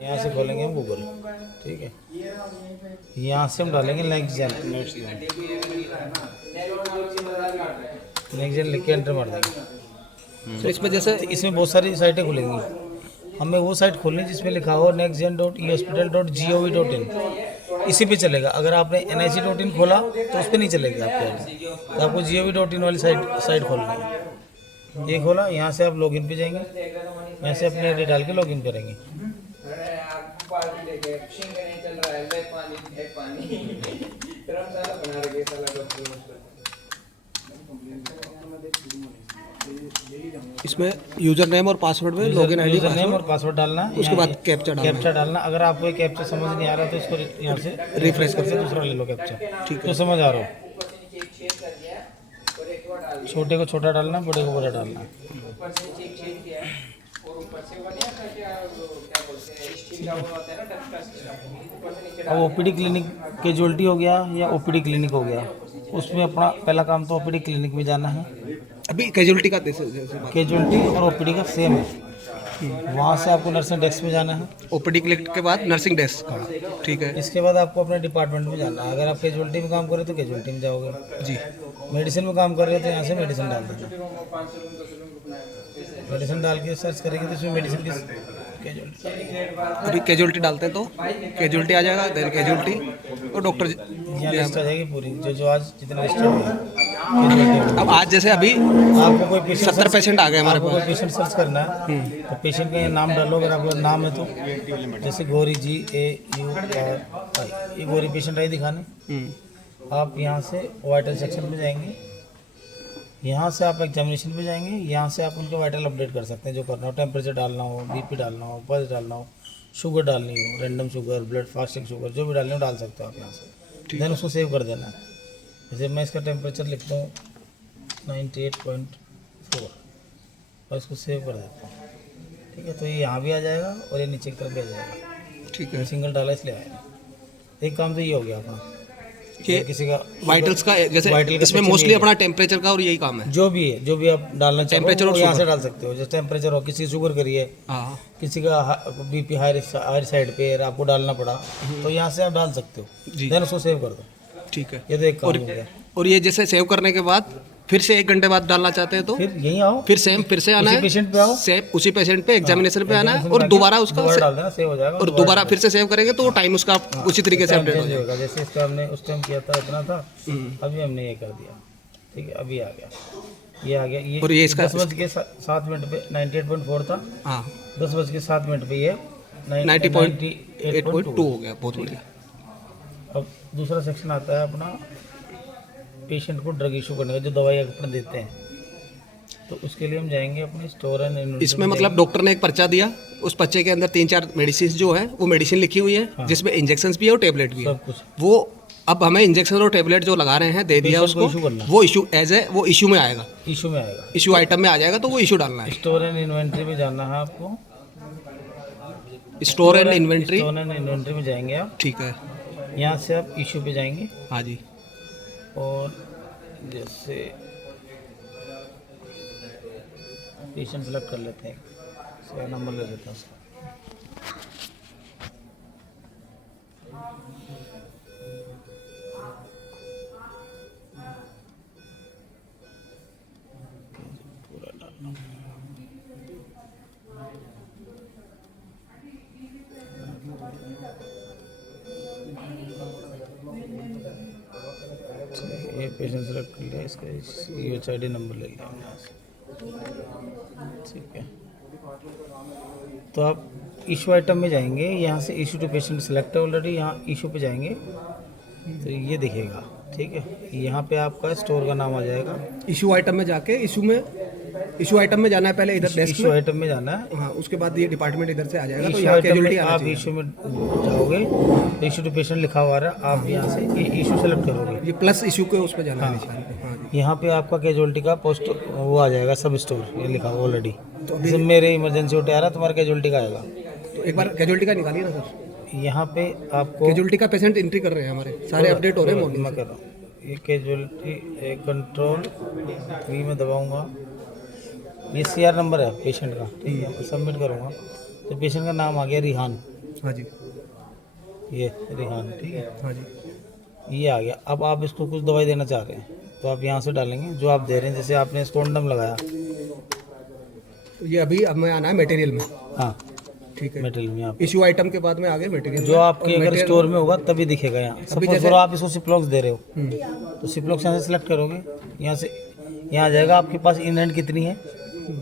यहाँ से खोलेंगे हम गूगल, ठीक है। यहाँ से हम डालेंगे नेक्स्ट जेन लिख के एंटर मार देंगे। तो इसमें जैसे इसमें बहुत सारी साइटें खुलेंगी, हमें वो साइट खोलनी जिसमें लिखा हो nextgen.ehospital.gov.in, इसी पे चलेगा। अगर आपने nic.in खोला तो उस पर नहीं चलेगा आपके, तो आपको gov.in वाली साइट खोलनी है। ये खोला, यहाँ से आप लॉगिन पे जाएंगे, यहाँ से अपनी आईडी डाल के लॉगिन करेंगे। इसमें यूजर नेम और पासवर्ड में लॉगिन आईडी नेम और पासवर्ड डालना, उसके बाद कैप्चा डालना। अगर आपको ये कैप्चा समझ नहीं आ रहा तो इसको यहाँ से रिफ्रेश करके दूसरा ले लो कैप्चा, ठीक है। तो समझ आ रहा हो, छोटे को छोटा डालना, बड़े को बड़ा डालना। अब ओपीडी क्लिनिक कैजुअलिटी हो गया या ओपीडी क्लिनिक हो गया, उसमें अपना पहला काम तो ओपीडी क्लिनिक में जाना है। अभी कैजुअलिटी का कैजुअलिटी और ओपीडी का सेम है, वहाँ से आपको नर्सिंग डेस्क में जाना है। ओपीडी क्लिक के बाद नर्सिंग डेस्क, ठीक है। इसके बाद आपको अपने डिपार्टमेंट में जाना है। अगर आप कैजुअलिटी में काम कर रहे हो तो कैजुअलिटी में जाओगे जी। मेडिसिन में काम कर रहे हो तो यहाँ से मेडिसिन डाल देना। मेडिसिन डाल के सर्च करेंगे तो इसमें मेडिसिन की कैजुअलिटी, अभी कैजुअलिटी डालते हैं तो कैजुअलिटी आ जाएगा, देन कैजुअलिटी और डॉक्टर यहाँ लिस्ट आ जाएगी पूरी, जो आज जितने लिस्ट हुए। अब आज जैसे अभी आपको कोई पेशेंट 70 पेशेंट आ गए हमारे पास, पास। कोई पेशेंट सर्च करना है तो पेशेंट का ये नाम डालो। अगर आपका नाम है तो जैसे गौरी GAURI, ये गौरी पेशेंट आई दिखाने। आप यहाँ से वाइटल सेक्शन में जाएंगे, यहाँ से आप एग्जामिनेशन पे जाएंगे, यहाँ से आप उनके वाइटल अपडेट कर सकते हैं जो करना हो। टेम्परेचर डालना हो, BP डालना हो, पल्स डालना हो, शुगर डालनी हो, random sugar, blood fasting sugar, जो भी डालनी हो डाल सकते हो आप यहाँ से। देन उसको सेव कर देना है। जैसे मैं इसका टेम्परेचर लिखता हूँ 98.4 और इसको सेव कर देता हूँ, ठीक है। तो ये यहाँ भी आ जाएगा और ये नीचे की तरफ भी आ जाएगा, ठीक है। सिंगल डाला इसलिए आएगा। एक काम तो ये हो गया अपना कि किसी का वाइटल्स का, जैसे इसमें मोस्टली अपना टेम्परेचर का और यही काम है। जो भी है, जो भी आप डालना चाहो टेम्परेचर और यहाँ से डाल सकते हो। जैसे टेम्परेचर हो, किसी की शुगर करिए, किसी का BP हाई साइड पे आपको डालना पड़ा तो यहाँ से आप डाल सकते हो। देन उसको सेव कर दो, ठीक है। ये तो एक काम हो गया। और ये जैसे सेव करने के बाद फिर से 1 घंटे बाद डालना चाहते हैं तो फिर यहीं आओ, फिर से आना है, पेशेंट पे आओ, सेम उसी पेशेंट पे एग्जामिनेशन पे आना है और दोबारा उसका डाल देना, सेव हो जाएगा। और दोबारा फिर से सेव करेंगे तो वो टाइम उसका उसी तरीके से अपडेट हो जाएगा। जैसे इसका हमने उस टाइम किया था इतना था, अभी हमने ये कर दिया, ठीक है। अभी आ गया, ये आ गया। ये और ये इसका 10:07 पे 98.4 था। हाँ, 10:07 पे ये 90.8.2 हो गया। बहुत बढ़िया। अब दूसरा सेक्शन आता है अपना पेशेंट को ड्रग इशू करने का, जो दवाई अपने देते हैं। तो उसके लिए हम जाएंगे अपने स्टोर एंड इन्वेंटरी। इसमें मतलब डॉक्टर ने एक पर्चा दिया, उस पर्चे के अंदर 3-4 मेडिसिन जो है वो मेडिसिन लिखी हुई है, जिसमें इंजेक्शन भी है और टेबलेट भी है। सब कुछ वो अब हमें इंजेक्शन और टेबलेट जो लगा रहे हैं दे दिया उसको, वो इशू वो इशू में आएगा, इशू आइटम में आ जाएगा, तो वो इशू डालना है। स्टोर एंड इन्वेंटरी में जाना है आपको। स्टोर एंड इन्वेंटरी में जाएंगे आप, ठीक है। यहाँ से आप इशू पे जाएंगे। हाँ जी। और जैसे पेशेंट सेलेक्ट कर लेते हैं, इसका नंबर ले लेते हैं उसका। पूरा डालना, ये पेशेंट सेलेक्ट कर लिया, इसका UHID नंबर ले लिया यहाँ से, ठीक है। तो आप इशू आइटम में जाएंगे, यहाँ से इशू टू पेशेंट सेलेक्ट है ऑलरेडी, यहाँ इशू पे जाएंगे तो ये दिखेगा, ठीक है। यहाँ पे आपका स्टोर का नाम आ जाएगा। इशू आइटम में जाके इशू आइटम में जाना है पहले, इधर डेस्क इशू आइटम में जाना है। हाँ, उसके बाद ये डिपार्टमेंट इधर से आ जाएगा। तो इशू यहाँ आइटम कैजुअलिटी में आना आप चाहिए। इशू में जाओगे, इशू टू पेशेंट लिखा हुआ है, आप यहाँ से ये इशू सेलेक्ट करोगे, ये प्लस इशू के उस पर जाना है निशान पे। हाँ जी। यहाँ पे आपका कैजुअलिटी का पोस्ट वो आ जाएगा, सब स्टोर ये लिखा हुआ ऑलरेडी। तो मेरे इमरजेंसी उठे आ रहा है, तुम्हारा कैजुअलिटी का आएगा। तो एक बार कैजुअलिटी का निकालिए ना सर। यहाँ पे आपको कैजुअलिटी का पेशेंट एंट्री कर रहे हैं, हमारे सारे अपडेट हो रहे हैं मॉर्निंग मैं कर रहा हूँ। ये कैजुअलिटी कंट्रोल 3 में दबाऊंगा, ये CR नंबर है पेशेंट का, ठीक है। सबमिट करूँगा तो पेशेंट का नाम आ गया रिहान। हाँ जी, ये रिहान, ठीक है, हाँ जी, ये आ गया। अब आप इसको कुछ दवाई देना चाह रहे हैं तो आप यहाँ से डालेंगे जो आप दे रहे हैं। जैसे आपने स्कोंडम लगाया, तो ये अभी अब मैं आना है मटेरियल में। हाँ ठीक है, मेटल में आप इशू आइटम के बाद में आगे मटेरियल जो आपके अगर स्टोर में होगा तभी दिखेगा। यहाँ सपोज करो आप इसको सिप्लॉक्स दे रहे हो, तो सिप्लॉक्स यहाँ से सिलेक्ट करोगे, यहाँ से यहाँ आ जाएगा आपके पास इनहेंड कितनी है,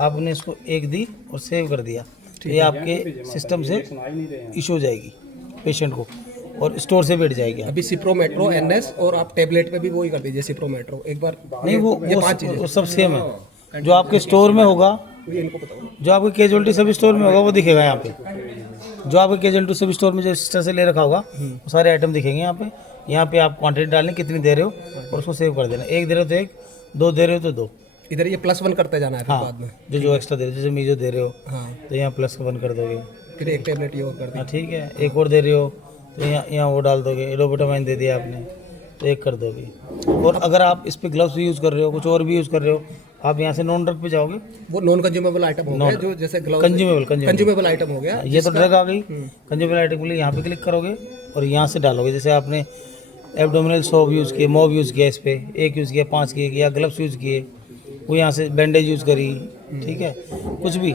आपने इसको एक दी और सेव कर दिया, तो ये आपके सिस्टम से इशू हो जाएगी पेशेंट को और स्टोर से बैठ जाएगी। अभी सिप्रो मेट्रो एनएस और आप टेबलेट पे भी वही कर दीजिए सिप्रो मेट्रो एक बार। नहीं ये 5 चीजें वो सब सेम है। जो आपके स्टोर में होगा, ये इनको बताओ। जो आपके कैजुअलिटी सब स्टोर में होगा वो दिखेगा यहाँ पे। जो आपके कैजुअलिटी सब स्टोर में जो सिस्टर से ले रखा होगा वो सारे आइटम दिखेंगे यहाँ पे। यहाँ पे आप क्वांटिटी डालने कितनी दे रहे हो और उसको सेव कर देना। एक दे रहे हो तो एक, दो दे रहे हो तो दो। इधर ये +1 करते जाना है फिर बाद में। जो एक्स्ट्रा दे रहे हो, जैसे मीजो दे रहे हो हाँ, तो यहाँ +1 कर दोगे। फिर एक टेबलेट ये और कर दी। हाँ ठीक है, एक और दे रहे हो तो यहाँ वो डाल दोगे। एडोबुटामाइन दे दिया आपने तो एक कर दोगे। और अगर आप इस पे ग्लव्स भी यूज़ कर रहे हो, कुछ और भी यूज़ कर रहे हो, आप यहाँ से नॉन ड्रग पे जाओगे। वो नॉन कंज्यूमेबल आइटम हो गया, जो जैसे ग्लव कंज्यूमेबल आइटम हो गया। ये तो ड्रग आ गई। कंज्यूमेबल आइटम के लिए यहाँ पे क्लिक करोगे और यहाँ से डालोगे। जैसे आपने एब्डोमिनल सोप यूज़ किए, मॉब यूज़ किया, इस पे एक यूज़ किया, 5 किए, या ग्लव्स यूज़ किए, वो यहाँ से बैंडेज यूज़ करी, ठीक है, कुछ भी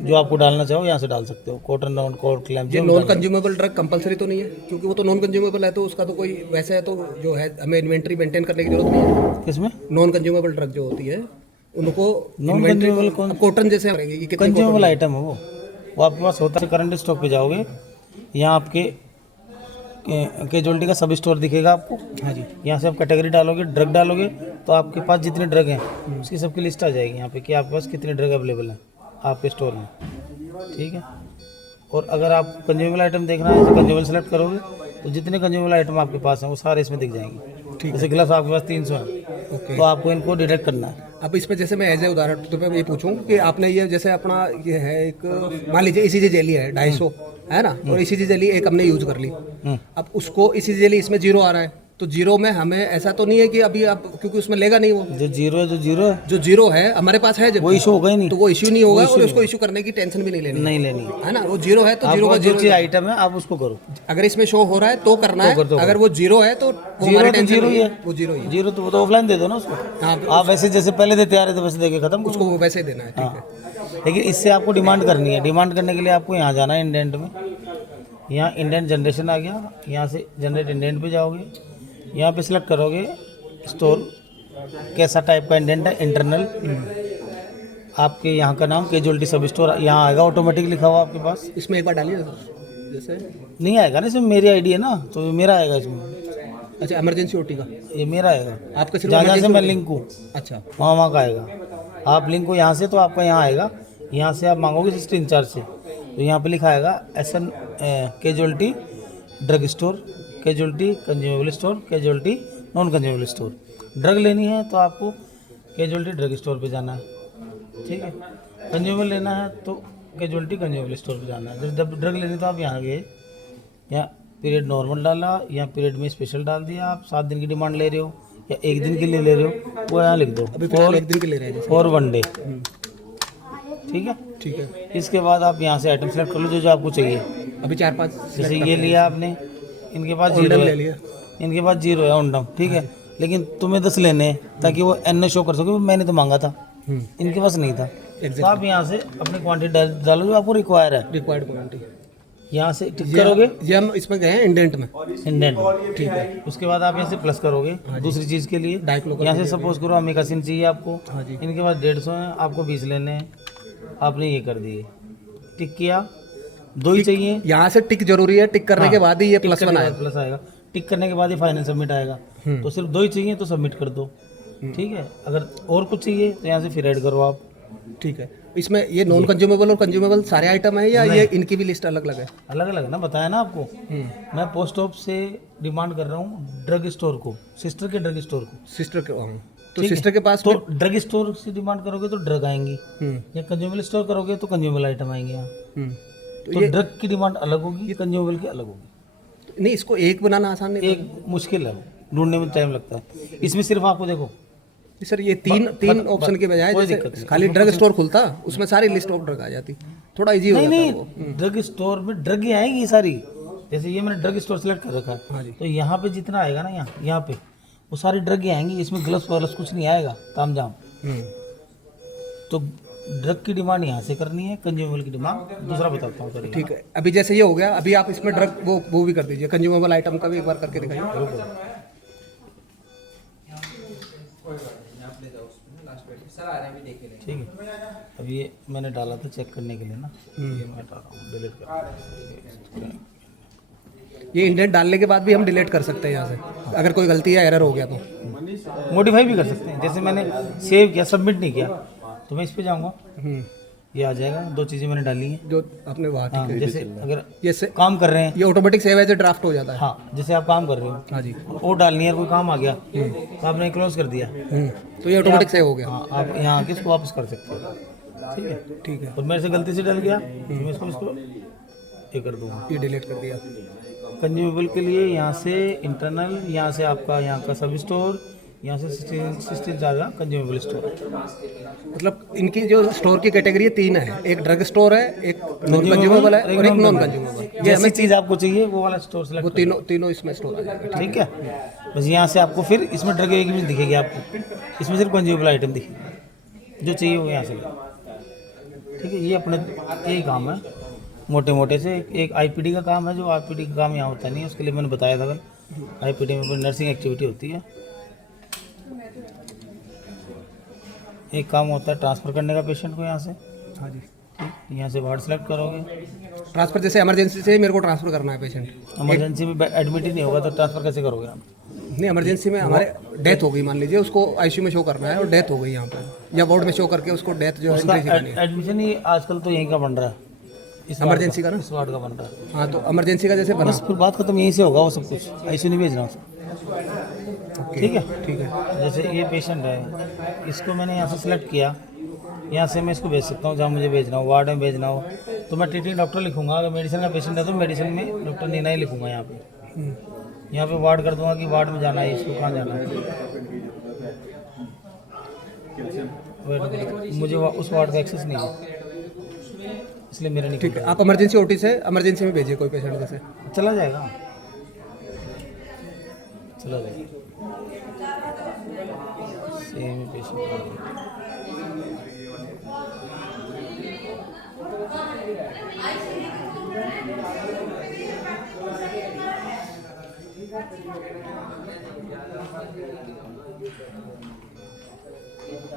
जो आपको डालना चाहो यहाँ से डाल सकते हो। Cotton round, cord clamp. ये नॉन कंज्यूमेबल ड्रग कंपलसरी तो नहीं है, क्योंकि वो तो नॉन कंज्यूमेबल है, तो उसका तो कोई वैसे है तो जो है हमें इन्वेंट्री मेंटेन करने की जरूरत नहीं है। किसमें नॉन कंज्यूमेबल ड्रग जो होती है उनको नॉन कंज्यूमेबल कॉटन जैसे कंज्यूमेबल आइटम है वो आपके पास होता है। करंट स्टॉक पे जाओगे, यहाँ आपके कैजुअलिटी का सब स्टोर दिखेगा आपको। हाँ जी, यहाँ से आप कैटेगरी डालोगे, ड्रग डालोगे, तो आपके पास जितने ड्रग हैं उसकी सबकी लिस्ट आ जाएगी यहाँ पे कि आपके पास कितने ड्रग अवेलेबल हैं आपके स्टोर में, ठीक है। और अगर आप कंज्यूमेबल आइटम देखना है तो कंज्यूमेबल सेलेक्ट करोगे तो जितने कंज्यूमेबल आइटम आपके पास हैं वो सारे इसमें दिख जाएंगे। जैसे ग्लव्स आपके पास 300 है, तो आपको इनको डिटेक्ट करना है। अब इसमें जैसे मैं एज ए उदाहरण तो मैं ये पूछूं कि आपने ये जैसे अपना ये है एक, मान लीजिए ECG जेली है 250 है ना, और ECG जेली एक हमने यूज कर ली। अब उसको ECG जेली इसमें 0 आ रहा है, तो 0 में हमें ऐसा तो नहीं है कि अभी आप, क्योंकि उसमें लेगा नहीं वो जो जीरो है, जो 0 है हमारे पास है, जब वो इशू होगा ही नहीं, तो वो इशू नहीं होगा और उसको इशू करने की टेंशन भी नहीं लेनी है ना। वो 0 है तो 0 का जो चीज आइटम है आप उसको करो। अगर इसमें शो हो रहा है तो करना है, अगर वो 0 है तो जीरो तो जीरो ही है, वो 0 ही है। जीरो तो वो तो ऑफलाइन दे दो ना उसको। आप वैसे जैसे पहले देते आ रहे थे वैसे देके खत्म उसको वो वैसे ही देना है, ठीक है। लेकिन इससे आपको डिमांड करनी है। डिमांड करने के लिए आपको यहाँ जाना है इंडेंट में। यहाँ इंडेंट जनरेशन आ गया, यहाँ से जनरेट इंडेंट पे जाओगे, यहाँ पे सिलेक्ट करोगे स्टोर कैसा टाइप का इंडेंट है, इंटरनल, आपके यहाँ का नाम कैजुअलिटी सब स्टोर यहाँ आएगा, ऑटोमेटिक लिखा हुआ आपके पास। इसमें एक बार डालिए जैसे नहीं आएगा ना, इसमें मेरी आईडी है ना, तो मेरा आएगा इसमें। अच्छा, इमरजेंसी ओटी का ये मेरा आएगा, आपका सिर्फ जहाँ से मैं लिंक हूँ अच्छा वहाँ का आएगा। आप लिंक हो यहाँ से तो आपका यहाँ आएगा। यहाँ से आप मांगोगे सिस्टर इंचार्ज से, तो यहाँ पे लिखा आएगा SN casualty drug store, casualty consumable store, casualty non consumable store. Drug लेनी है तो आपको कैजुअलिटी ड्रग स्टोर पे जाना है, ठीक है। कंज्यूमेबल लेना है तो कैजुअलिटी कंज्यूमेबल स्टोर पे जाना है। जब ड्रग लेनी तो आप यहाँ गए, यहाँ पीरियड नॉर्मल डाला, यहाँ पीरियड में स्पेशल डाल दिया। आप 7 दिन की डिमांड ले रहे हो या 1 दिन के लिए ले रहे हो, वो यहाँ लिख दो। अभी फिलहाल 1 दिन के ले रहे हैं और 1 डे, ठीक है। ठीक है। इसके बाद आप यहाँ से आइटम सेलेक्ट कर लो जो आपको चाहिए। अभी 4-5 जैसे ये लिया आपने, इनके पास 0 है, इनके पास 0 है ओंडम, ठीक है। लेकिन तुम्हें 10 लेने हैं ताकि वो NA शो कर सके, मैंने तो मांगा था, इनके पास नहीं था। तो आप यहाँ से अपनी क्वांटिटी डालो जो आपको रिक्वायर है, रिक्वायर्ड क्वांटिटी। यहाँ से टिक करोगे, ये हम इसमें गए हैं इंडेंट में, ठीक है। उसके बाद आप यहाँ से प्लस करोगे दूसरी चीज़ के लिए। यहाँ से सपोज करो अमीकासिन चाहिए आपको, इनके पास 150 है, आपको 20 लेने हैं, आपने ये कर दिए, टिक किया। 2 ही चाहिए, यहाँ से टिक जरूरी है, टिक करने के बाद ही ये +1 आएगा। प्लस आएगा, टिक करने के बाद ही फाइनल सबमिट आएगा। तो सिर्फ 2 ही चाहिए तो सबमिट कर दो, ठीक है। अगर और कुछ चाहिए तो यहाँ से फिर ऐड करो आप, ठीक है। इसमें ये नॉन कंज्यूमेबल और कंज्यूमेबल सारे आइटम है या ये इनकी भी लिस्ट अलग अलग है? अलग अलग है ना, बताया ना आपको। मैं पोस्ट ऑफ से डिमांड कर रहा हूँ ड्रग स्टोर को, सिस्टर के ड्रग स्टोर को, सिस्टर के, तो सिस्टर के पास तो ड्रग स्टोर से डिमांड करोगे तो ड्रग आएंगी, या कंज्यूमेबल स्टोर करोगे तो कंज्यूमेबल आइटम आएंगे यहाँ। तो ड्रग की डिमांड अलग होगी, कंज्यूमेबल की अलग होगी। नहीं, इसको एक बनाना आसान नहीं, एक मुश्किल है, ढूंढने में टाइम लगता है। इसमें सिर्फ आपको देखो सर ये तीन ऑप्शन के बजाय कोई जैसे दिक्कत नहीं। खाली ड्रग स्टोर खुलता उसमें सारी लिस्ट ऑफ ड्रग आ जाती, थोड़ा इजी हो नहीं जाता वो। नहीं, ड्रग स्टोर में ड्रग ही आएंगी सारी। जैसे ये मैंने ड्रग स्टोर सेलेक्ट कर रखा है, हाँ जी। तो यहाँ पे जितना आएगा ना, यहाँ पे वो सारी ड्रग ही आएंगी, इसमें ग्लव्स वगैरह कुछ नहीं आएगा तामझाम। तो ड्रग की डिमांड यहाँ से करनी है, कंज्यूमेबल की डिमांड दूसरा बताता हूँ तरीका। ठीक है, अभी जैसे ये हो गया, अभी आप इसमें ड्रग वो भी कर दीजिए, कंज्यूमेबल आइटम का भी एक बार करके दिखाइए। ठीक है, अब ये मैंने डाला था चेक करने के लिए ना, ये मैं हटा रहा हूँ, डिलीट कर। ये इंडेंट डालने के बाद भी हम डिलीट कर सकते हैं यहाँ से, अगर कोई गलती या एरर हो गया तो। मॉडिफाई भी कर सकते हैं। जैसे मैंने सेव किया, सबमिट नहीं किया, तो मैं इस पे जाऊँगा, ये आ जाएगा। 2 चीज़ें मैंने डाली हैं जो आपने वहाँ हाँ, जैसे अगर ये काम कर रहे हैं, ये automatic save as a draft हो जाता है। हाँ जैसे आप काम कर रहे हो, हाँ जी। वो डालनी है, कोई काम आ गया तो आपने क्लोज कर दिया, तो ये ऑटोमेटिक सेव हो गया। हाँ आप यहाँ आके इसको वापस कर सकते हो। ठीक है, ठीक है, और मेरे से गलती से डल गया तो मैं इसको ये कर दूँगा। ये डिलीट कर दिया। कंज्यूमेबल के लिए यहाँ से इंटरनल, यहाँ से आपका यहाँ का सब स्टोर, यहाँ से 16 जाएगा कंज्यूमेबल स्टोर। मतलब इनकी जो स्टोर की कैटेगरी 3 है, एक ड्रग स्टोर है, एक नॉन कंज्यूमेबल है और एक नॉन कंज्यूमेबल। जैसी चीज़ आपको चाहिए वो वाला स्टोर वो सेलेक्ट तीनों इसमें स्टोर आ जाएगा। ठीक है। बस यहाँ से आपको फिर इसमें ड्रग एक भी दिखेगी आपको, इसमें सिर्फ कंज्यूमेबल आइटम दिखेगी, जो चाहिए वो यहाँ से ले। ठीक है, ये अपने यही काम है मोटे मोटे से। एक आईपीडी का काम है, जो आईपीडी का काम यहाँ होता नहीं है, उसके लिए मैंने बताया था कल। आईपीडी में नर्सिंग एक्टिविटी होती है। एक काम होता है ट्रांसफ़र करने का पेशेंट को यहाँ से। हाँ जी। यहाँ से वार्ड सेलेक्ट करोगे, ट्रांसफर जैसे इमरजेंसी से मेरे को ट्रांसफर करना है पेशेंट, इमरजेंसी में एडमिट ही नहीं होगा तो ट्रांसफ़र कैसे करोगे आप? नहीं इमरजेंसी में हमारे डेथ हो गई मान लीजिए, उसको आईसीयू में शो करना है और डेथ हो गई यहाँ पर, या वार्ड में शो करके उसको डेथ जो है उसका entry करनी है। एडमिशन ही आजकल तो यहीं का बन रहा है, इस इमरजेंसी का ना? इस वार्ड का बन रहा है। हाँ तो इमरजेंसी का जैसे बना। बस फिर बात खत्म, यहीं से होगा वो सब कुछ, आईसीयू नहीं भेजना उसको। ठीक है, ठीक है। जैसे ये पेशेंट है, इसको मैंने यहाँ से सिलेक्ट किया, यहाँ से मैं इसको भेज सकता हूँ जहाँ मुझे भेजना हो, वार्ड में भेजना हो तो मैं ट्रीटिंग डॉक्टर लिखूंगा। अगर मेडिसिन का पेशेंट है तो मेडिसिन में डॉक्टर नीना ही लिखूंगा। यहाँ पे वार्ड कर दूंगा कि वार्ड में जाना है, इसको कहाँ जाना है। मुझे उस वार्ड का एक्सेस नहीं है, इसलिए मेरा नहीं। ठीक है, आप इमरजेंसी ओटी से इमरजेंसी में भेजिए कोई पेशेंट जैसे। चला जाएगा, चला जाएगा। सेम पेशेंट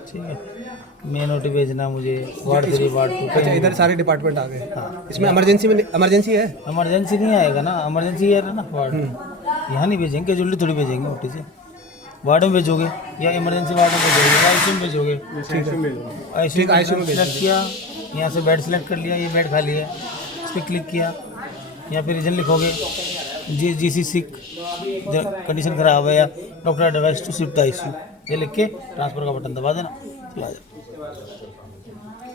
ठीक है। मेन ओटी भेजना मुझे, वार्ड 3 वार्ड 2। अच्छा इधर सारे डिपार्टमेंट आ गए। हाँ इसमें इमरजेंसी में इमरजेंसी है, इमरजेंसी नहीं आएगा ना, इमरजेंसी है ना वार्ड। यहाँ नहीं भेजेंगे, कैजुअलिटी थोड़ी भेजेंगे ओटी से। वार्ड में भेजोगे या इमरजेंसी वार्ड में भेजोगे, आईसीयू में भेजोगे। आईसीयू में सेलेक्ट किया, यहाँ से बेड सेलेक्ट कर लिया, ये बेड खाली है, इस पर क्लिक किया, यहाँ पे रीजन लिखोगे जीसी सिक, कंडीशन खराब है या doctor advice to shift ICU, ये लिख के ट्रांसफ़र का बटन दबा देना, चला जाए।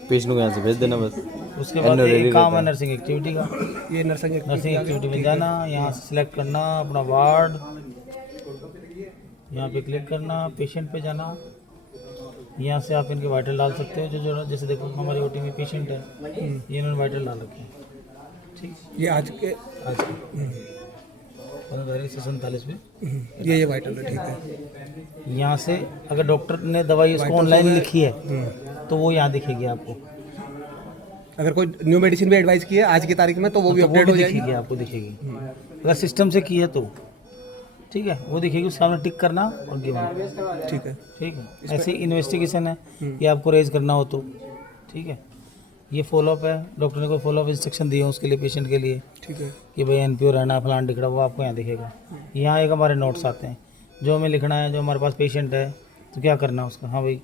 पेशेंट को यहाँ से भेज देना बस। उसके बाद एक काम है नर्सिंग एक्टिविटी का। ये नर्सिंग एक्टिविटी में जाना, यहाँ से सिलेक्ट करना अपना वार्ड, यहाँ पे क्लिक करना, पेशेंट पे जाना, यहाँ से आप इनके वाइटल डाल सकते हो। जो जैसे देखो हमारी ओटी में पेशेंट है, ये इन्होंने वाइटल डाल रखे हैं। ठीक, ये आज के 47 में ये वाइटल है। ठीक है, यहाँ से अगर डॉक्टर ने दवाई उसको ऑनलाइन लिखी है तो वो यहाँ दिखेगी आपको। अगर कोई न्यू मेडिसिन भी एडवाइस की है आज की तारीख में तो वो भी अपडेट हो जाएगी, दिखेगी आपको, दिखेगी। अगर सिस्टम से की है तो ठीक है, वो दिखेगी, उसके सामने टिक करना और गिवन। ठीक है। ठीक है, ऐसी इन्वेस्टिगेशन है ये आपको रेज करना हो तो। ठीक है, ये फॉलोअप है, डॉक्टर ने कोई फॉलोअप इंस्ट्रक्शन दिए उसके लिए, पेशेंट के लिए। ठीक है, कि भाई एनपीओ रहना फलान दिख रहा, वो आपको यहाँ दिखेगा। यहाँ एक हमारे नोट्स आते हैं, जो हमें लिखना है, जो हमारे पास पेशेंट है तो क्या करना है उसका। हाँ भाई,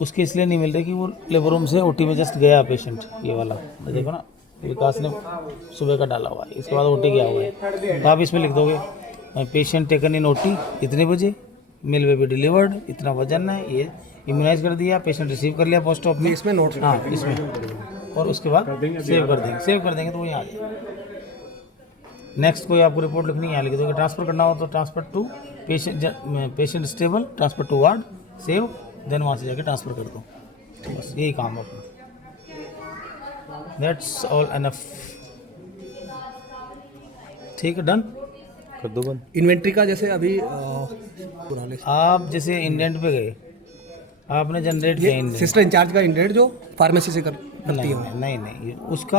उसके इसलिए नहीं मिल रही कि वो लेबर रूम से ओटी में जस्ट गया पेशेंट, ये वाला देखो ना, विकास ने सुबह का डाला हुआ है, इसके बाद ओटी गया हुआ है, तो आप इसमें लिख दोगे पेशेंट टेकन इन ओटी इतने बजे, मेल बेबी डिलीवर्ड, इतना वजन है, ये इम्यूनाइज कर दिया, पेशेंट रिसीव कर लिया पोस्ट ऑफ में, इसमें नोट्स। हाँ इसमें, और उसके बाद सेव कर देंगे तो वो यहाँ आ जाएगा। नेक्स्ट कोई आपको रिपोर्ट लिखनी है, यहाँ लिख दोगे। ट्रांसफ़र करना हो तो transfer to patient stable, transfer to ward, save, then वहाँ से जाके ट्रांसफ़र कर दो, बस यही काम है अपना। That's all enough. ठीक है, डन कर दो बंद। इन्वेंट्री का जैसे अभी पुराने आप जैसे इंडेंट पे गए, आपने जनरेट किया इंडेंट, सिस्टर इंचार्ज का इंडेंट जो फार्मेसी से करती है वो। नहीं, उसका